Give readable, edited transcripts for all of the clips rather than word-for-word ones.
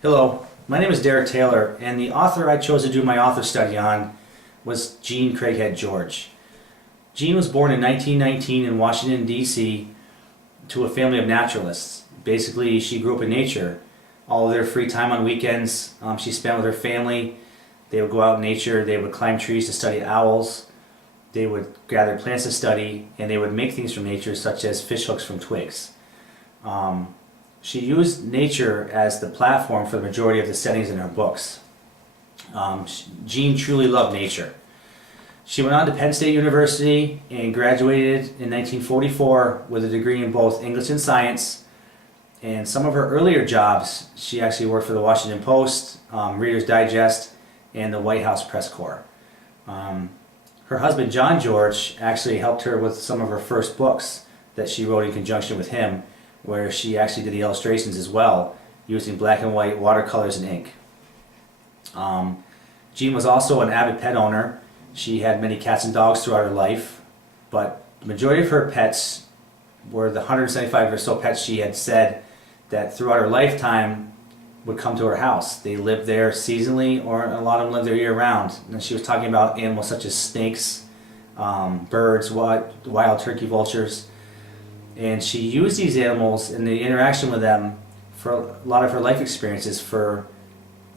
Hello, my name is Derek Taylor, and the author I chose to do my author study on was Jean Craighead George. Jean was born in 1919 in Washington, D.C. to a family of naturalists. Basically, she grew up in nature. All of their free time on weekends she spent with her family. They would go out in nature, they would climb trees to study owls, they would gather plants to study, and they would make things from nature such as fish hooks from twigs. She used nature as the platform for the majority of the settings in her books. Jean truly loved nature. She went on to Penn State University and graduated in 1944 with a degree in both English and science. And some of her earlier jobs, she actually worked for the Washington Post, Reader's Digest, and the White House Press Corps. Her husband, John George, actually helped her with some of her first books that she wrote in conjunction with him, where she actually did the illustrations as well, using black and white watercolors and ink. Jean was also an avid pet owner. She had many cats and dogs throughout her life, but the majority of her pets were the 175 or so pets she had said that throughout her lifetime would come to her house. They lived there seasonally, or a lot of them lived there year-round. And she was talking about animals such as snakes, birds, wild turkey vultures. And she used these animals in the interaction with them for a lot of her life experiences for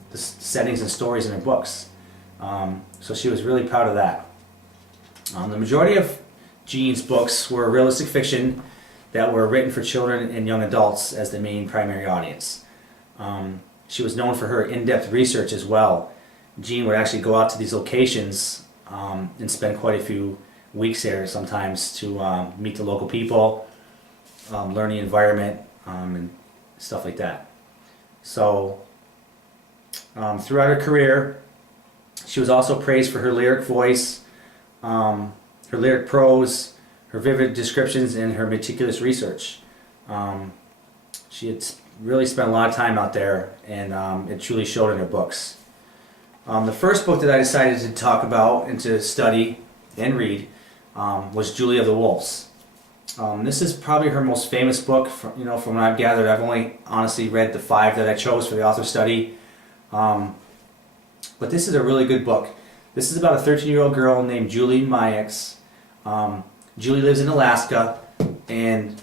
the settings and stories in her books. So she was really proud of that. The majority of Jean's books were realistic fiction that were written for children and young adults as the main primary audience. She was known for her in-depth research as well. Jean would actually go out to these locations and spend quite a few weeks there sometimes to meet the local people, learn the environment, and stuff like that. So throughout her career, she was also praised for her lyric voice, her lyric prose, her vivid descriptions, and her meticulous research. She had really spent a lot of time out there, and it truly showed in her books. The first book that I decided to talk about and to study and read was Julie of the Wolves. This is probably her most famous book, from what I've gathered. I've only honestly read the 5 that I chose for the author study. But this is a really good book. This is about a 13-year-old girl named Julie Mayax. Julie lives in Alaska, and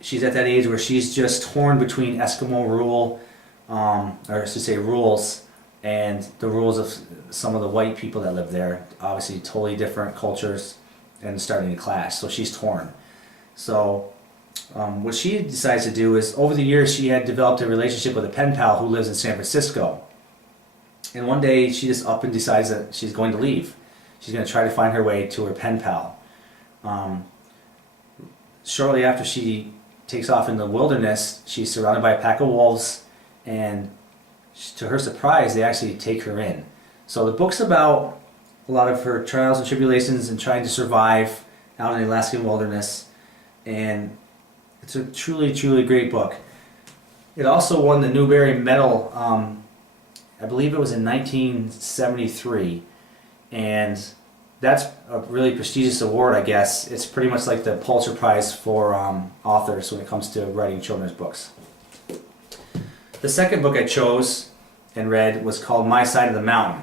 she's at that age where she's just torn between Eskimo rule, or I should say rules, and the rules of some of the white people that live there. Obviously totally different cultures and starting to clash, so she's torn. So what she decides to do is, over the years she had developed a relationship with a pen pal who lives in San Francisco. And one day she just up and decides that she's going to leave. She's going to try to find her way to her pen pal. Shortly after she takes off in the wilderness, she's surrounded by a pack of wolves, and to her surprise they actually take her in. So the book's about a lot of her trials and tribulations and trying to survive out in the Alaskan wilderness, and it's a truly, truly great book. It also won the Newbery Medal, I believe it was in 1973, and that's a really prestigious award, I guess. It's pretty much like the Pulitzer Prize for authors when it comes to writing children's books. The second book I chose and read was called My Side of the Mountain.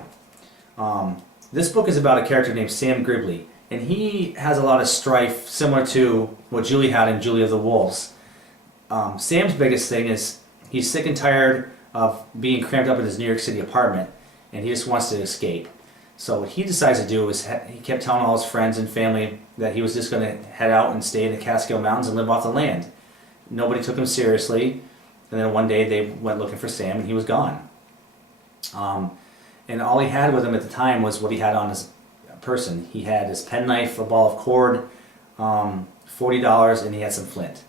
This book is about a character named Sam Gribley, and he has a lot of strife similar to what Julie had in Julie of the Wolves. Sam's biggest thing is he's sick and tired of being cramped up in his New York City apartment, and he just wants to escape. So what he decides to do is he kept telling all his friends and family that he was just going to head out and stay in the Catskill Mountains and live off the land. Nobody took him seriously, and then one day they went looking for Sam and he was gone. And all he had with him at the time was what he had on his person. He had his penknife, a ball of cord, $40, and he had some flint.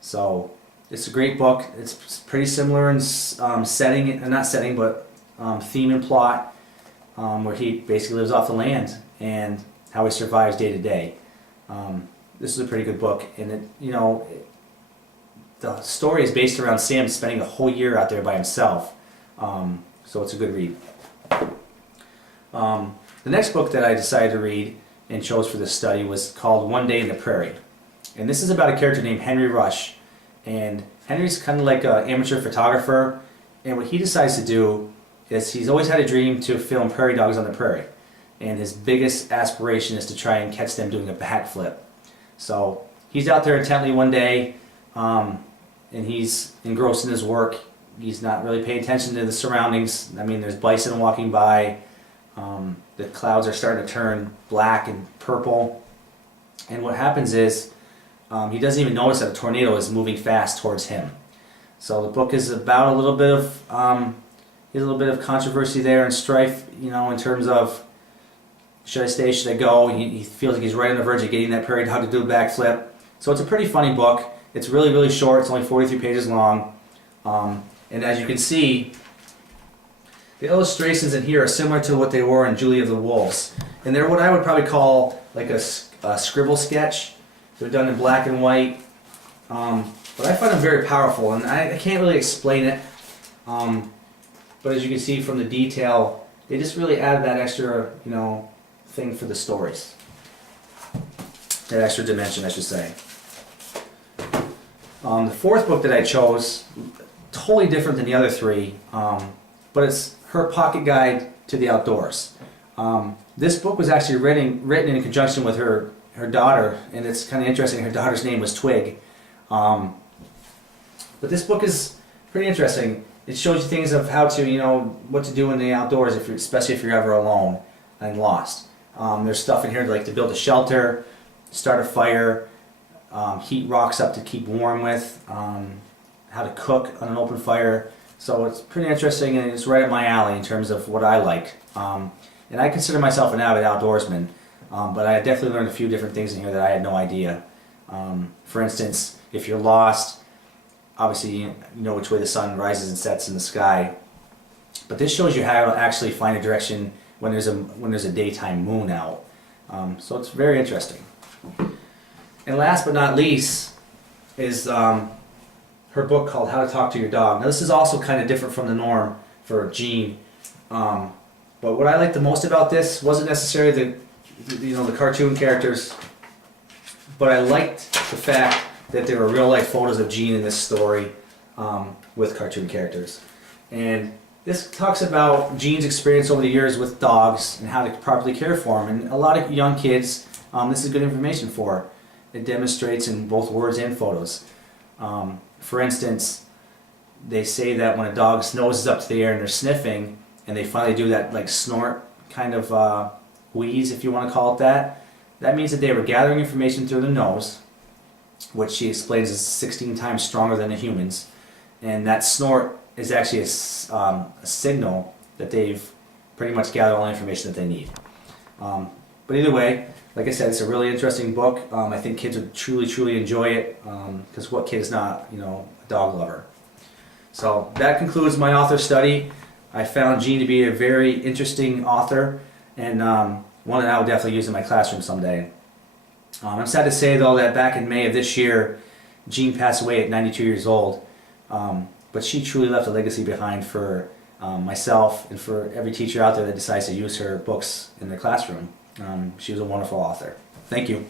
So it's a great book. It's pretty similar in setting, not setting, but theme and plot, where he basically lives off the land and how he survives day to day. This is a pretty good book, and the story is based around Sam spending a whole year out there by himself. So it's a good read. The next book that I decided to read and chose for this study was called One Day in the Prairie. And this is about a character named Henry Rush. And Henry's kind of like an amateur photographer, And what he decides to do is he's always had a dream to film prairie dogs on the prairie. And his biggest aspiration is to try and catch them doing a backflip. So he's out there intently one day, and he's engrossed in his work. He's not really paying attention to the surroundings. I mean, there's bison walking by. The clouds are starting to turn black and purple. And what happens is he doesn't even notice that a tornado is moving fast towards him. So the book is about a little bit of controversy there and strife, you know, in terms of should I stay, should I go? He feels like he's right on the verge of getting that prairie dog to do a backflip. So it's a pretty funny book. It's really, really short. It's only 43 pages long. And as you can see, the illustrations in here are similar to what they were in Julie of the Wolves. And they're what I would probably call like a scribble sketch. They're done in black and white. But I find them very powerful, and I can't really explain it. But as you can see from the detail, they just really add that extra, you know, thing for the stories. That extra dimension, I should say. The fourth book that I chose, totally different than the other three, but it's her pocket guide to the outdoors. This book was actually written in conjunction with her daughter, and it's kind of interesting. Her daughter's name was Twig. But this book is pretty interesting. It shows you things of how to, you know, what to do in the outdoors, especially if you're ever alone and lost. There's stuff in here like to build a shelter, start a fire, heat rocks up to keep warm with, how to cook on an open fire. So it's pretty interesting, and it's right up my alley in terms of what I like. And I consider myself an avid outdoorsman, but I definitely learned a few different things in here that I had no idea. For instance, if you're lost, obviously you know which way the sun rises and sets in the sky. But this shows you how to actually find a direction when there's a daytime moon out. So it's very interesting. And last but not least is her book called How to Talk to Your Dog. Now this is also kind of different from the norm for Jean. But what I liked the most about this wasn't necessarily the cartoon characters, but I liked the fact that there were real life photos of Jean in this story with cartoon characters. And this talks about Jean's experience over the years with dogs and how to properly care for them. And a lot of young kids, this is good information for. It demonstrates in both words and photos. For instance, they say that when a dog's nose is up to the air and they're sniffing, and they finally do that like snort kind of wheeze, if you want to call it that, that means that they were gathering information through the nose, which she explains is 16 times stronger than the humans. And that snort is actually a signal that they've pretty much gathered all the information that they need. But either way, like I said, it's a really interesting book. I think kids would truly enjoy it, because what kid is not, you know, a dog lover? So that concludes my author study. I found Jean to be a very interesting author, and one that I will definitely use in my classroom someday. I'm sad to say though that back in May of this year, Jean passed away at 92 years old, but she truly left a legacy behind for myself and for every teacher out there that decides to use her books in their classroom. She was a wonderful author. Thank you.